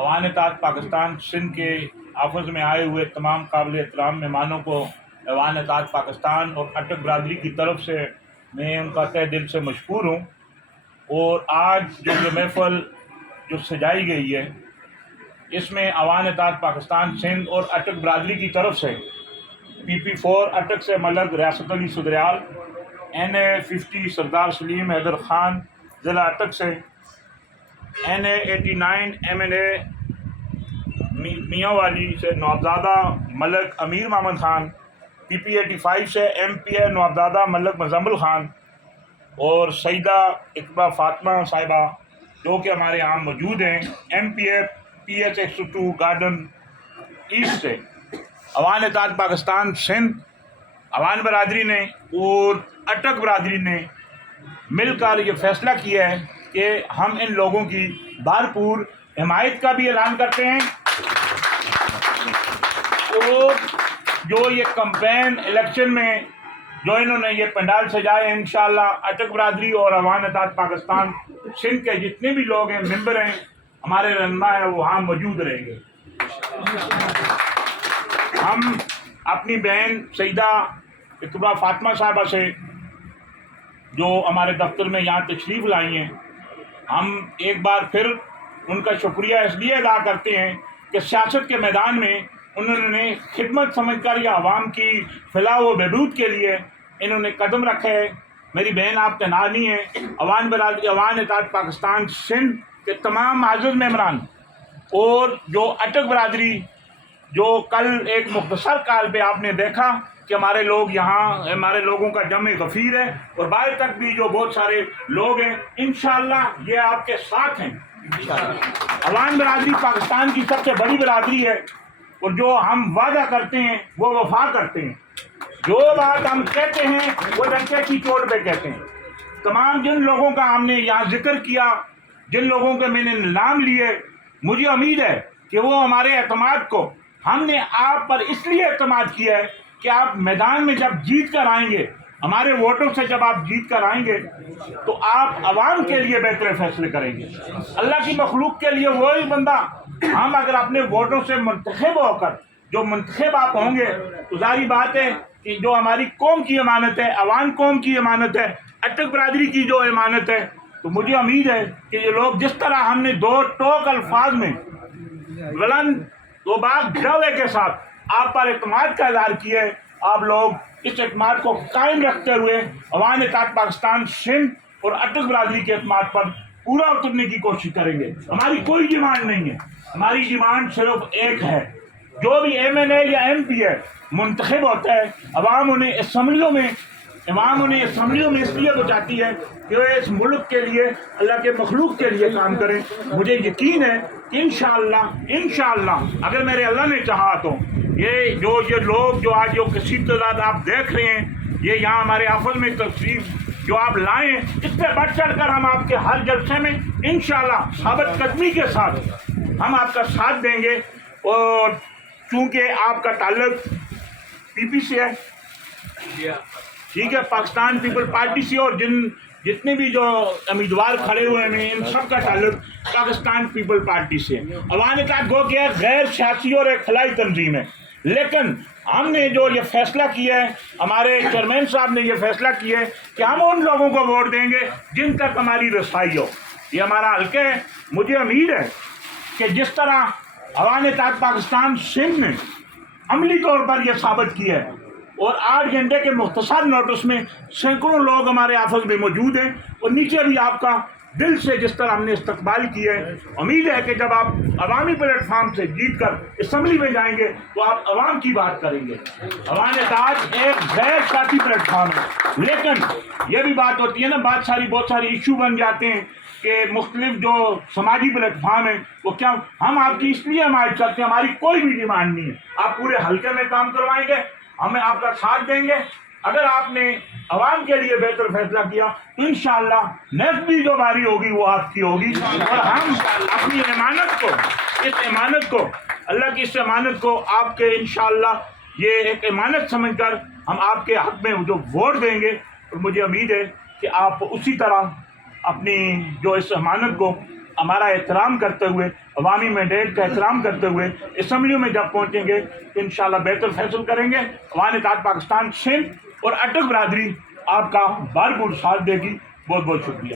अवान ताज पाकिस्तान सिंध के ऑफिस में आए हुए तमाम काबिल एहतराम मेहमानों को अवान ताज पाकिस्तान और अटक बरदरी की तरफ से मैं उनका तहे दिल से मशकूर हूँ। और आज जो ये महफ़िल जो सजाई गई है, इसमें अवान ताज पाकिस्तान सिंध और अटक बरदरी की तरफ से PP4 अटक से मलक रियासत अली सुदरयाल, NA50 सरदार सलीम हैदर खान ज़िला अटक से, NA89 MNA मियाँ वाली से नवाबजादा मलक अमीर मोहम्मद खान, PP85 से MPA नवाबजादा मलक मुज़म्मिल खान और सईदा इकबा फातिमा साहिबा जो कि हमारे यहाँ मौजूद हैं, MPA PH102 गार्डन ईस्ट से। अवान ताज पाकिस्तान सिंध, अवान बरादरी ने और अटक बरादरी ने मिलकर ये फैसला किया है कि हम इन लोगों की भरपूर हिमायत का भी ऐलान करते हैं। और जो ये कैंपेन इलेक्शन में जो इन्होंने ये पंडाल सजाए, इंशाअल्लाह अटक बरादरी और अवान ताज पाकिस्तान सिंध के जितने भी लोग हैं, मेंबर हैं, हमारे रहनुमा हैं, वो वहाँ मौजूद रहेंगे। हम अपनी बहन सईदा इकबा फातिमा साहिबा से जो हमारे दफ्तर में यहाँ तशरीफ़ लाई हैं, हम एक बार फिर उनका शुक्रिया इसलिए अदा करते हैं कि सियासत के मैदान में उन्होंने खिदमत समझकर या आवाम की फलाह व बहबूद के लिए इन्होंने कदम रखे है। मेरी बहन आप तैनात नहीं है। अवान बरादरी, अवान ताज पाकिस्तान सिंध के तमाम माज़ूज़ मेंबरान और जो अटक बरादरी, जो कल एक मुख्तसर काल पे आपने देखा कि हमारे लोग यहाँ, हमारे लोगों का जमे गफ़ीर है और बाहर तक भी जो बहुत सारे लोग हैं, इंशाअल्लाह ये आपके साथ हैं। अवान बरादरी पाकिस्तान की सबसे बड़ी बरादरी है और जो हम वादा करते हैं वो वफा करते हैं। जो बात हम कहते हैं वो डंके की चोट पे कहते हैं। तमाम जिन लोगों का हमने यहाँ जिक्र किया, जिन लोगों के मैंने नाम लिए, मुझे उम्मीद है कि वो हमारे एतमाद को, हमने आप पर इसलिए एतमाद किया है कि आप मैदान में जब जीत कर आएंगे, हमारे वोटों से जब आप जीत कर आएंगे तो आप आवाम के लिए बेहतर फैसले करेंगे। अल्लाह की मखलूक के लिए वही बंदा, हम अगर अपने वोटों से मुंतखब होकर जो मुंतखब आप होंगे तो जाहिर बात है कि जो हमारी कौम की अमानत है, अवान कौम की अमानत है, अटक बरादरी की जो अमानत है, तो मुझे उम्मीद है कि ये लोग जिस तरह हमने दो टोक अल्फाज में बुलंद दो बात दावे के साथ आप पर एतमाद का इज़हार किया है, आप लोग इस एतमाद को कायम रखते हुए अवान ताज पाकिस्तान सिंध और अटक बरादरी के एतमाद पर पूरा उतरने की कोशिश करेंगे। हमारी कोई डिमांड नहीं है, हमारी डिमांड सिर्फ एक है, जो भी MNA या MP है मुंतखब होता है, अवाम उन्हें असम्बलियों में इसलिए बचाती है कि वो इस मुल्क के लिए, अल्लाह के मखलूक के लिए काम करें। मुझे यकीन है कि इंशाअल्लाह अगर मेरे अल्लाह ने चाहा तो ये लोग जो आज जो किसी तादाद आप देख रहे हैं, ये यहाँ हमारे ऑफिस में तशरीफ जो आप लाएँ, इससे बढ़ चढ़ कर हम आपके हर जलसे में इंशाअल्लाह साबित कदमी के साथ हम आपका साथ देंगे। और चूँकि आपका ताल्लुक PP से है, ठीक है, पाकिस्तान पीपल पार्टी से, और जितने भी जो उम्मीदवार खड़े हुए हैं इन सब का ताल्लुक पाकिस्तान पीपल पार्टी से। अवान ताज गो के गैर सियासी और एक फलाही तंजीम है, लेकिन हमने जो ये फैसला किया है, हमारे चेयरमैन साहब ने ये फैसला किया है कि हम उन लोगों को वोट देंगे जिन तक हमारी रसाई हो। ये हमारा हल्का है। मुझे उम्मीद है कि जिस तरह अवान ताज पाकिस्तान सिंध ने अमली तौर पर यह साबित किया है और 8 घंटे के मुख्तसर नोटिस में सैकड़ों लोग हमारे ऑफिस में मौजूद हैं और नीचे भी आपका दिल से जिस तरह हमने इस्तकबाल किया है, उम्मीद है कि जब आप अवामी प्लेटफार्म से जीत कर असम्बली में जाएंगे तो आप अवाम की बात करेंगे। अवान ताज एक गैर सियासी प्लेटफार्म है, लेकिन यह भी बात होती है ना, बहुत सारी इशू बन जाते हैं कि मुख्तलिफ जो समाजी प्लेटफार्म है वो क्या, हम आपकी इसलिए हिमायत करते हैं, हमारी कोई भी डिमांड नहीं है। आप पूरे हल्के में काम करवाएंगे, हमें आपका साथ देंगे। अगर आपने अवाम के लिए बेहतर फैसला किया तो इंशाअल्लाह नेक्स्ट भी जो बारी होगी वो आपकी होगी। और हम अपनी इस अमानत को अल्लाह की इस अमानत को आपके इंशाअल्लाह ये एक अमानत समझकर हम आपके हक में जो वोट देंगे, और मुझे उम्मीद है कि आप उसी तरह अपनी जो इस अमानत को ہمارا احترام کرتے ہوئے، عوامی مینڈیٹ کا احترام کرتے ہوئے اسمبلیوں میں جب پہنچیں گے تو انشاءاللہ بہتر فیصل کریں گے. عوام اتحاد پاکستان سندھ اور اٹک برادری آپ کا بھرپور ساتھ دے گی. بہت بہت شکریہ.